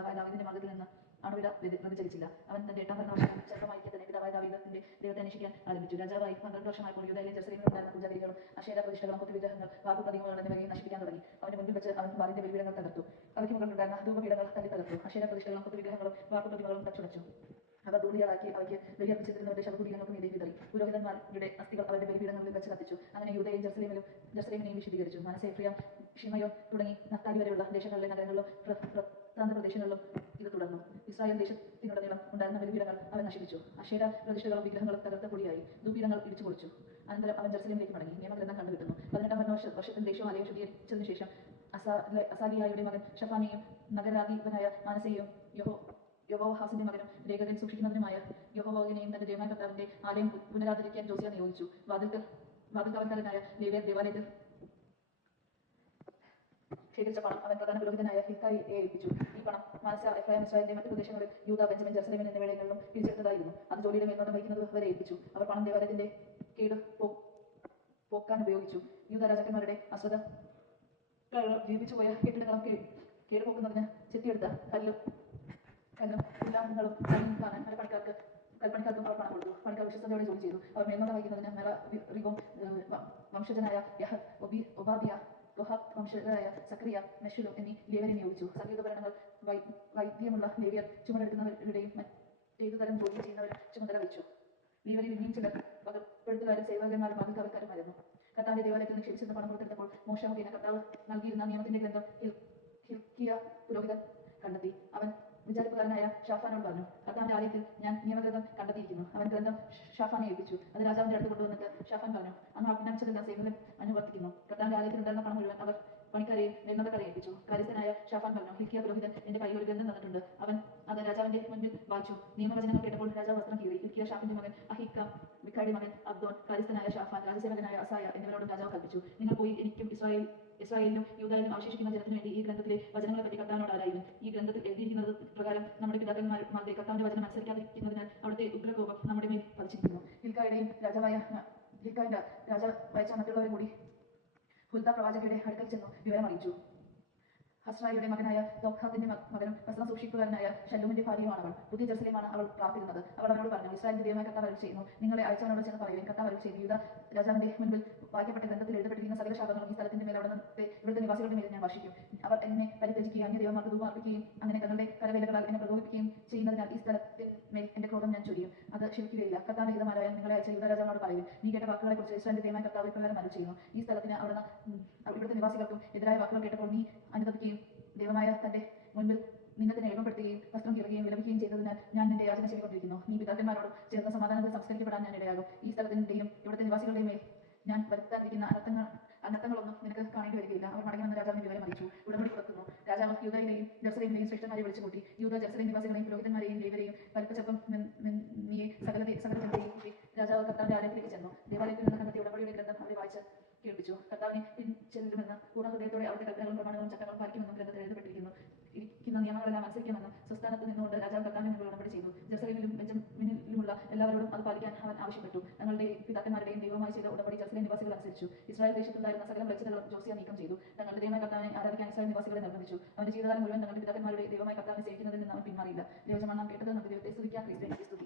പിതാവായ ദാവീദിന്റെ മാർഗ്ഗത്തിൽ നിന്ന് അണുവിട വ്യതിചലിച്ചില്ല. അവൻ തന്റെ 8-ാം ഭരണവർഷത്തിൽ ചെറുപ്പമായിരിക്കെ തന്നെ പിതാവായ ദാവീദിന്റെ ദൈവത്തെ അന്വേഷിക്കാൻ ആരംഭിച്ചു. രാജാവായി 12 വർഷമായപ്പോൾ യൂദയിലെ ജെറുസലേമിൽ ഉണ്ടായിരുന്ന പൂജാഗിരികളും അശേര പ്രതിഷ്ഠകളും കൊത്തുവിഗ്രഹങ്ങൾ വാർപ്പുപ്രതിമകൾ എന്നിവയും നശിപ്പിക്കാൻ തുടങ്ങി. അവന്റെ മുൻപിൽ വെച്ച് അവൻ ബാലിന്റെ ബലിപീഠങ്ങൾ തകർത്തു. അവയ്ക്ക് മുകളിലുണ്ടായിരുന്ന ധൂപപീഠങ്ങൾ തല്ലി തകർത്തു. അശേര പ്രതിഷ്ഠകളും കൊത്തുവിഗ്രഹങ്ങളും വാർപ്പുപ്രതിമകളും തച്ചുടച്ചു. അവർ ധൂളികളാക്കി അവയ്ക്ക് ബലിയർപ്പിച്ചിരുന്നവരുടെ ശവകുടീരങ്ങൾക്ക് മീതെ വിതറി. പുരോഹിതന്മാരുടെ അസ്ഥികൾ അവരുടെ ബലിപീഠങ്ങളിൽ വെച്ച് കത്തിച്ചു. അങ്ങനെ യൂദയും ജെറുസലേമിനെയും വിശുദ്ധീകരിച്ചു. മനസ്സെ, എഫ്രയീം, ശിമയോൻ തുടങ്ങി നഫ്താലി വരെയുള്ള ദേശങ്ങളിലെ നഗരങ്ങളിലും പ്രാന്ത പ്രദേശങ്ങളിലും ഇത് തുടർന്നു. ഇസ്രായേൽ ദേശത്തിനുടനീളം ഉണ്ടായിരുന്ന ബലിപീഠങ്ങൾ അവൻ നശിപ്പിച്ചു. അശേര പ്രതിഷ്ഠകളും വിഗ്രഹങ്ങളും തകർത്ത പൊടിയായി. ധൂപീഠങ്ങൾ ഇടിച്ചു പൊളിച്ചു. അനന്തരം അവൻ ജെറുസലേമിലേക്ക് മടങ്ങി. നിയമഗ്രന്ഥം കണ്ടുകിട്ടുന്നു. 18-ാം വർഷത്തിൽ ദേശീയമാലയം ശുദ്ധീകരിച്ചതിനു ശേഷം അസാലിയായുടെ മകൻ ഷഫാനിയും നഗരാധിപനായ മാനസയും യൊവഹാസിന്റെ മകനും രേഖകളിൽ സൂക്ഷിക്കുന്നതിനുമായ യഹോവയെയും തന്റെ ദൈവമായ കർത്താവിന്റെ ആലയം പുനരാധരിക്കാൻ ജോസിയ നിയോഗിച്ചു. വാതിൽകാവൽക്കാരനായ ലേവ്യർ ദേവാലയത്തിൽ ശേഖരിച്ച പണം അവൻ പ്രധാന പുരോഹിതനായ ഹിൽക്കായിയെ ഏൽപ്പിച്ചു. ഈ പണം മനസ്സ, എഫ്രയീം, ഇസ്രായേലിന്റെ മറ്റു പ്രദേശങ്ങളിൽ യൂദ, ബെഞ്ചമിൻ, ജെറുസലേം എന്നിവിടങ്ങളിലും പിരിച്ചെടുത്തതായിരുന്നു. അത് ജോലിയുടെ മേൽനോട്ടം വഹിക്കുന്നത് വരെ ഏൽപ്പിച്ചു. അവർ പണം ദേവാലയത്തിന്റെ കേട് പോക്കാൻ ഉപയോഗിച്ചു. യൂദ രാജാക്കന്മാരുടെ അശ്രദ്ധ ജീവിച്ചുപോയ കെട്ടിടങ്ങളും കേടുപോക്കുന്നതിന് ചെത്തിയെടുത്ത കല്ലും പുല്ലാങ്ങളും കാണാൻ കൽപ്പണിക്കാർക്കും അവർ പണം കൊടുത്തു. പണിക്കാർ വിശ്വസ്തയോടെ ജോലി ചെയ്തു. അവർ മേൽനോട്ടം വഹിക്കുന്നതിന് മെററിഗോം വംശജനായ ഒബാദ്യ, കൊഹാത്ത് വംശജരായ സക്രിയ, മെശുലം എന്നീ ലേവ്യരെ നിയോഗിച്ചു. സംഗീതോപകരണങ്ങൾ വൈദ്യമുള്ള ലേവ്യർ, ചുമടെടുക്കുന്നവരുടെയും മറ്റേതു തരം ജോലി ചെയ്യുന്നവരും ചുമതല വഹിച്ചു. ലേവ്യരിൽ ഇനിയും ചിലർ പകർപ്പെടുത്തുകാരും സേവകന്മാരും വാതിൽകാവൽക്കാരുമായിരുന്നു. കർത്താവിന്റെ ദേവാലയത്തിൽ നിക്ഷേപിച്ചിരുന്ന പണം പുറത്തെടുത്തപ്പോൾ മോശെ മുഖേന കർത്താവ് നൽകിയിരുന്ന നിയമത്തിന്റെ ഗ്രന്ഥം ഹിൽക്കിയ പുരോഹിതൻ കണ്ടെത്തി. അവൻ വിചാരിപ്പുകാരനായ ഷാഫാനോട് പറഞ്ഞു, കർത്താവിന്റെ ആലയത്തിൽ ഞാൻ നിയമഗ്രന്ഥം കണ്ടെത്തിയിരിക്കുന്നു. അവൻ ഗ്രന്ഥം ഷാഫാനെ ഏൽപ്പിച്ചു. അത് രാജാവിന്റെ അടുത്ത് കൊണ്ടുവന്നിട്ട് ഷാഫാൻ പറഞ്ഞു, അങ്ങ് ആജ്ഞാപിച്ചതെല്ലാം സേവകൻ അനുവർത്തിക്കുന്നു. കർത്താവിന്റെ ആലയത്തിൽ ഉണ്ടായിരുന്ന പണം മുഴുവൻ അവർ പണിക്കാരെയും മേൽനോട്ടക്കാരെയും ഏൽപ്പിച്ചു. കാര്യസ്ഥനായ ഷാഫാൻ പറഞ്ഞു, ഹിൽക്കിയ പുരോഹിതൻ എന്റെ കയ്യിൽ ഒരു ഗ്രന്ഥം തന്നിട്ടുണ്ട്. അവൻ അത് രാജാവിന്റെ മുൻപിൽ വായിച്ചു. നിയമവചനങ്ങൾ കേട്ടപ്പോൾ രാജാവ് വസ്ത്രം കീറി. ഹിൽക്കിയ ഷാഫിന്റെ മകൻ അഹീക്കാം, മിഖായുടെ മകൻ അബ്ദോൻ, കാര്യസ്ഥനായ ഷാഫാൻ, രാജസേവകനായ അസായ എന്നിവരോടും രാജാവ് കൽപ്പിച്ചു, നിങ്ങൾ പോയി എനിക്കും ഇസ്രായേലിലും യൂദയിലും അവശേഷിക്കുന്ന ജനത്തിനു വേണ്ടി ഈ ഗ്രന്ഥത്തിലെ വചനങ്ങളെ പറ്റി കർത്താവിനോട് ആരായും. ഈ ഗ്രന്ഥത്തിൽ എഴുതിയിരിക്കുന്നത് പ്രകാരം നമ്മുടെ പിതാക്കന്മാരുടെ കർത്താവിന്റെ വചനം അനുസരിക്കാതിരിക്കുന്നതിനാൽ അവിടുത്തെ ഉഗ്രകോപം നമ്മുടെ മേൽ പതിച്ചിരിക്കുന്നു. ഹിൽക്കായുടെയും ഹിൽക്കായുടെ രാജാവ് വായിച്ച മറ്റുള്ളവരും കൂടി ഹുൽദ പ്രവാചകയുടെ അടുക്കൽ ചെന്നു വിവരം അറിയിച്ചു. ഹസ്രായിയുടെ മകനായ തോഖാത്തിന്റെ മകനും വസ്ത്രം സൂക്ഷിപ്പുകാരനായ ഷല്ലൂമിന്റെ ഭാര്യയുമാണ് അവൾ. പുതിയ ജെറുസലേമാണ് അവൾ പ്രാർത്ഥിക്കുന്നത്. അവൾ അവനോട് പറഞ്ഞു, ഇസ്രായേലിന്റെ ദൈവമായ കർത്താവ് അരുളി ചെയ്യുന്നു, നിങ്ങളെ അയച്ചവനോട് ചെന്ന് പറയുകയും കർത്താവ് അരുളി ചെയ്തു, യൂദ രാജാവിന്റെ മുൻപിൽ വായിക്കപ്പെട്ട ഗ്രന്ഥത്തിൽ എഴുതപ്പെട്ടിരിക്കുന്ന സകല ശാപങ്ങളും ഈ സ്ഥലത്തിന്റെ മേൽ ഇവിടുത്തെ നിവാസികളുടെ മേൽ ഞാൻ വർഷിക്കും. അവർ എന്നെ പരിത്യജിക്കുകയും അന്യ ദൈവമാർക്ക് ധൂപം അർപ്പിക്കുകയും അങ്ങനെ തങ്ങളുടെ കരവേലകളാൽ എന്നെ പ്രകോപിപ്പിക്കുകയും ചെയ്യുന്നതിനാൽ ഈ സ്ഥലത്തിന്മേൽ എന്റെ ക്രോധം ഞാൻ ചൊരിയും. അത് ക്ഷമിക്കുകയില്ല. കർത്താവിന്റെ ഹിതമാരായ നിങ്ങളെ അയച്ച യൂദ രാജാവിനോട് പറയും, നീ കേട്ട വാക്കുകളെ കുറിച്ച് ഇസ്രായേലിന്റെ ദൈവമായ കർത്താവ് ഇപ്രകാരം അരുളി ചെയ്യുന്നു, ഈ സ്ഥലത്തിന് ഇവിടുത്തെ നിവാസികൾക്കും എതിരായ വാക്കുകൾ കേട്ടപ്പോൾ നീ അനുതപിക്കുകയും ദൈവമായ തന്റെ മുൻപിൽ നിന്നെ തന്നെ എളുപ്പപ്പെടുത്തുകയും വസ്ത്രം കീറുകയും വിലപിക്കുകയും ചെയ്തതിനാൽ ഞാൻ നിന്റെ യാചന ചെയ്തുകൊണ്ടിരിക്കുന്നു. നീ പിതാക്കന്മാരോടും ചേർന്ന സമാധാനത്തിൽ സംസ്കരിക്കപ്പെടാൻ ഞാൻ ഇടയാകും. ഈ സ്ഥലത്തിന്റെയും ഇവിടുത്തെ നിവാസികളുടെയും മേൽ ഞാൻ വരുത്താനിരിക്കുന്ന അനർത്ഥങ്ങളൊന്നും നിനക്ക് കാണേണ്ടി വരികയില്ല. അവർ മടങ്ങുമെന്ന് രാജാവിന് വിവരം അറിയിച്ചു. ഉടമ്പടി പുറത്തുന്നു. രാജാവ് യൂദയിലെയും ജെറുസലേമിലെയും ശ്രേഷ്ഠന്മാരെ വിളിച്ചുകൂട്ടി. യൂദ, ജെറുസലേം നിവാസികളെയും പുരോഹിതന്മാരെയും ലേവ്യരെയും വലിപ്പച്ചെറുപ്പം നീയെ സകല ജനത്തെയും കൂട്ടി രാജാവ് കർത്താവിന്റെ ആലയത്തിലേക്ക് ചെന്നു. ദേവാലയത്തിൽ നിന്ന് കണ്ടെത്തിയ ഉടമ്പടിയുടെ ഗ്രന്ഥം അവരെ വായിച്ച് കേൾപ്പിച്ചു. കർത്താവിനെ പിൻചെല്ലുമെന്ന് പൂർണ്ണ ഹൃദയത്തോടെ അവിടുത്തെ കൽപ്പനകളും പ്രമാണങ്ങളും ചട്ടങ്ങളും പാലിക്കുമെന്നും ഗ്രന്ഥത്തിൽ എഴുതപ്പെട്ടിരിക്കുന്ന നിയമങ്ങളെല്ലാം അനുസരിക്കുമെന്നും സ്വസ്ഥാനത്ത് നിന്നുകൊണ്ട് രാജാവ് കർത്താവിനെ മുൻപിൽ ഉടമ്പടി ചെയ്തു. ജെറുസലേമിലും ബെഞ്ചമിനിലുമുള്ള എല്ലാവരോടും അത് പാലിക്കാൻ അവൻ ആവശ്യപ്പെട്ടു. തങ്ങളുടെ പിതാക്കന്മാരുടെയും ദൈവമായി ചെയ്ത ഉടമ്പടി ജെറുസലേം നിവാസികൾ അനുസരിച്ചു. ഇസ്രായേൽ ദേശത്തുണ്ടായിരുന്ന സകല മ്ലേച്ഛതകളും ജോസിയ നീക്കം ചെയ്തു. തങ്ങളുടെ ദൈവമായ കർത്താവിനെ ആരാധിക്കാൻ ഇസ്രായേൽ നിവാസികളെ നിർബന്ധിച്ചു. അവന്റെ ജീവിതകാലം മുഴുവൻ തങ്ങളുടെ പിതാക്കന്മാരുടെ ദൈവമായ കർത്താവിനെ സേവിക്കുന്നതിൽ നിന്ന് അവൻ പിന്മാറിയില്ല. ദൈവജനം നാം കേട്ടത് നമുക്ക് ദൈവത്തെ സ്തുതിക്കാം. ക്രിസ്തു